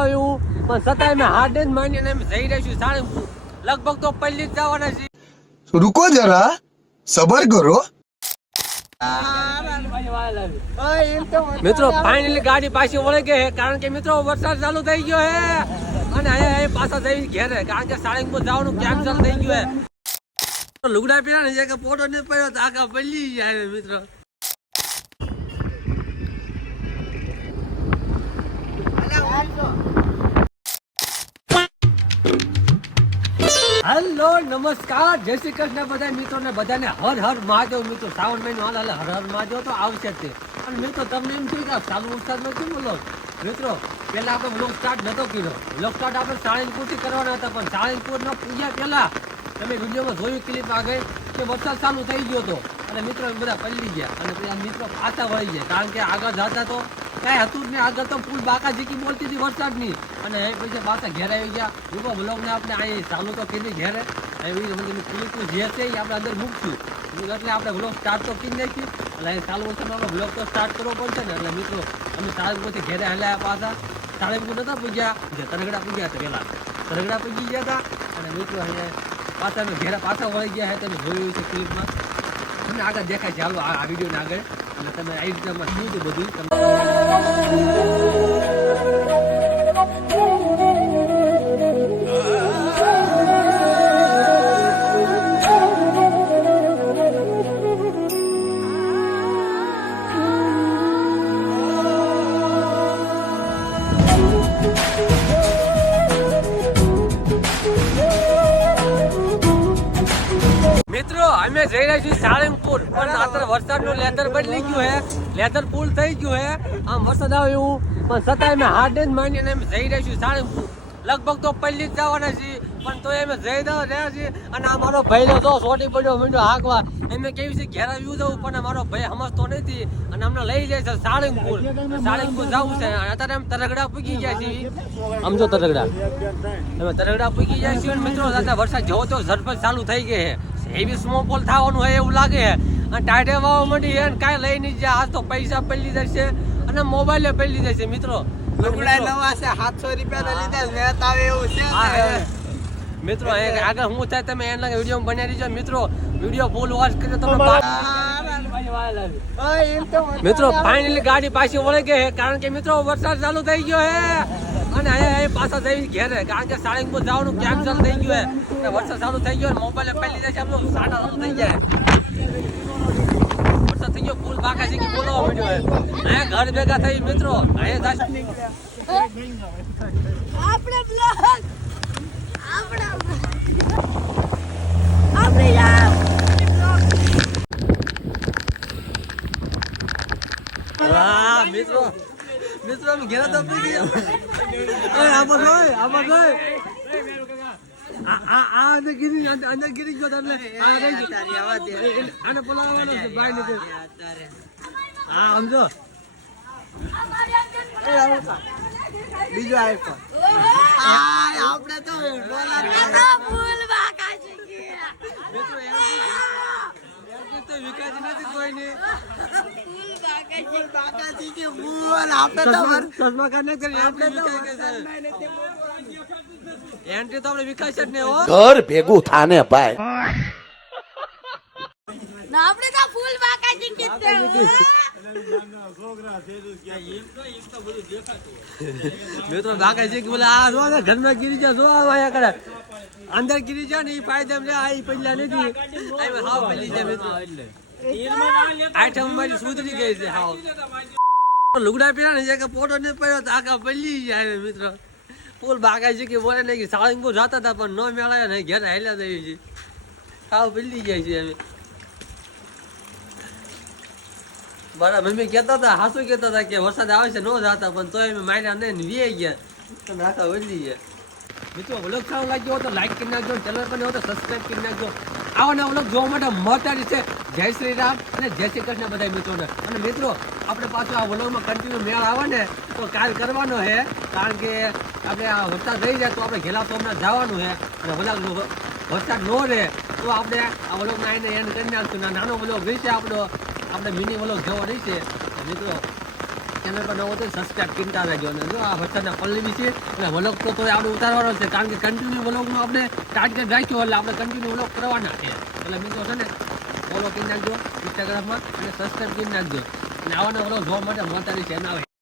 આવે એવું પણ છતાંય મેં હાર્ડ જ માનીને અમે જઈ રહીશું સાળંગપુર. લગભગ તો પહેલી જ જવાના છે. रुको जरा सबर करो। મિત્રો ફાઇનલી ગાડી પાછી વળી ગઈ છે કારણ કે મિત્રો વરસાદ ચાલુ થઈ ગયો છે અને અહીંયા પાછા જઈ ઘેરે કારણ કે સાળંગપુર જવાનું કેન્સલ થઈ ગયું છે. લુગડા પીરા ને કે ફોટો નથી પડ્યો તો આખા પડી જાય મિત્રો. હેલો નમસ્કાર જય શ્રી કૃષ્ણ બધા મિત્રોને બધાને હર હર મહાદેવ. મિત્રો શ્રાવણ મહિનો હાલ હર હર મહાદેવ તો આવશે જ તે. અને મિત્રો તમને એમ થયું કે ચાલુ વરસાદમાં કેમ બોલો મિત્રો પહેલા આપણે વ્લોગ સ્ટાર્ટ નતો કર્યો. વ્લોગ સ્ટાર્ટ આપણે સાળંગપુરથી કરવાના હતા પણ સાળંગપુરના પૂજા પહેલા તમે વિડીયોમાં જોયું ક્લિપ આગળ કે વરસાદ ચાલુ થઈ ગયો હતો અને મિત્રો બધા પલળી ગયા અને પછી મિત્રો પાછા વળી ગયા કારણ કે આગળ જતા તો કાંઈ હતું જ નહીં. આગળ તો ફૂલ બાકા જીકી બોલતી હતી વરસાદની અને એ પછી પાછા ઘેરે આવી ગયા. લોકો બ્લોગને આપણે અહીં ચાલુ તો કીધી ઘેરે ક્લિપ જે છે એ આપણે અંદર મૂકશું એટલે આપણે બ્લોગ સ્ટાર્ટ તો કરી નાખ્યું એટલે અહીં ચાલુ વરસાદમાં આપણે બ્લોગ તો સ્ટાર્ટ કરવો પડશે ને. એટલે મિત્રો અમે સાળંગપુરથી ઘેરે હલાયા પાછા. સાળંગપુર નતા પૂજ્યા જે તરગડા પૂજ્યા હતા પહેલાં તરગડા પૂજી ગયા હતા અને મિત્રો અહીંયા પાછા અમે ઘેરા પાછા વળી ગયા હતા. તમે જોયું છે ક્લિપમાં તમને આગળ દેખાય ચાલો આ વિડીયોને આગળ અને તમે આ રીતના શું છે બધું મિત્રો અમે જઈ રહ્યા છીએ સાળંગપુર પણ અત્યારે વરસાદનું લેધર બદલી ગયું છે. લેધર પુલ થઈ ગયું છે આમ વરસાદ આવે એવું પણ છતાંય અમે હાર્ડ જ માનીને અમે જઈ રહ્યા છીએ સાળંગપુર. લગભગ તો પહેલી જ જવાના છીએ પણ તો અમે જઈ રહ્યા છીએ અને અમારો ભાઈ તો સોટી પડ્યો મીંડો હાંકવા એમને કેવી છે ઘેર આવ્યું જવું પણ અમારો ભાઈ સમજતો નથી અને અમને લઈ જાય છે સાળંગપુર. સાળંગપુર જવું છે અત્યારે અમે તરગડા પૂગી ગયા છીએ. સમજો તરગડા અમે તરગડા પૂગી ગયા છીએ મિત્રો વરસાદ જેવો તો ઝડપટ ચાલુ થઈ ગઈ છે. એવી સ્નોફોલ થવાનું હોય એવું લાગે છે અને ટાઈટે વાવા મળી છે ને કાંઈ લઈ નહીં જાય. આજ તો પૈસા પડી જશે અને મોબાઈલે પડી જશે મિત્રો. મિત્રો આગળ હું થાય તમે એના વિડીયો બનાવી દીજો મિત્રો. વિડીયો ફૂલ વોચ કરી તમે મિત્રો ફાઇનલી ગાડી પાછી વળી ગઈ છે કારણ કે મિત્રો વરસાદ ચાલુ થઈ ગયો છે અને અહીંયા પાછા જઈ ઘેરે કારણ કે સાળંગપુર જવાનું કેન્સલ થઈ ગયું છે. વરસાદ ચાલુ થઈ ગયો મોબાઈલે પહેલી જાય છે આપણો સાડા ચાલુ થઈ જાય. વરસાદ થઈ ગયો ફૂલ બાકા છે કે બોલવા મળ્યો છે અહીંયા ઘર ભેગા થઈ મિત્રો અહીંયા મિત્રો મિત્રો અમે ઘેરા તો પી ગયા. આમાં ગઈ અંદર ગીરી ગયો એટલે આને બોલાવવાનો છે ભાઈ ને. હા સમજો બીજો આપણે તો વિકાસ નથી કોઈ ને એન્ટ્રી તો આપણે વિકાસ જ નહીં હો ઘર ભેગું થાને ભાઈ. આપણે તો ફૂલ બાકાજી કીધું મિત્રો બાકાજી કે બોલે આ જો ઘરમાં ગીરી જા જો આયા કરે અંદર ગીરી જા ને ઈ ફાયદા લે આ પહેલા નથી આ હાવ પહેલી જાય મિત્રો એટલે આઈટમ મારી સુધરી ગઈ છે હાવ. લુગડા પીરા ને કે ફોટો નથી પડ્યો તો આખા પડી જાય મિત્રો. ફૂલ બાકાજી કે બોલે નહીં કે સાળંગપુર જતા હતા પણ ન મેળાયા ને ઘેર હાલ્યા જઈએ છીએ હાવ પડી જાય છે અમે. મારા મમ્મી કહેતા હતા હાસુ કહેતા હતા કે વરસાદ આવે છે ન જતા પણ તોય અમે માર્યા નહીં વી ગયા તો નાતા વળી ગયા. મિત્રો વ્લોગ સારો લાગ્યો તો લાઈક કરી નાખજો, ચેનલ પર નવો તો સબસ્ક્રાઇબ કરી નાખજો. આવા નવા વ્લોગ જોવા માટે મળતા છે. જય શ્રી રામ અને જય શ્રી કૃષ્ણ બધા મિત્રોને. અને મિત્રો આપણે પાછું આ વ્લોગમાં કન્ટિન્યુ મેળ આવે ને તો કાલ કરવાનો છે કારણ કે આપણે આ વરસાદ રહી જાય તો આપણે ઘેલા સોમનાથ જવાનું છે અને વરસાદ ન રહે તો આપણે આ વ્લોગમાં આવીને એન્ડ કરી નાખશું. નાનો વ્લોગ રહેશે આપણો, આપણે મિની વ્લોગ જેવો રહેશે મિત્રો. ચેનલ પર નવો તો સબસ્ક્રાઇબ કરતા રહેજો. અને જો આ વચ્ચેના પલ્લવી છે એટલે વ્લોગ તો આપણે ઉતારવાનો છે, કારણ કે કન્ટિન્યુ વ્લોગનું આપણે ટાર્ગેટ રાખ્યું એટલે આપણે કન્ટિન્યુ વ્લોગ કરવાના છે. એટલે મિત્રો છે ને ફોલો કરી નાખજો ઇન્સ્ટાગ્રામમાં અને સબસ્ક્રાઇબ કરી નાખજો. અને આવાના વ્લોગ જોવા માટે મોટાની ચેનલ આવે.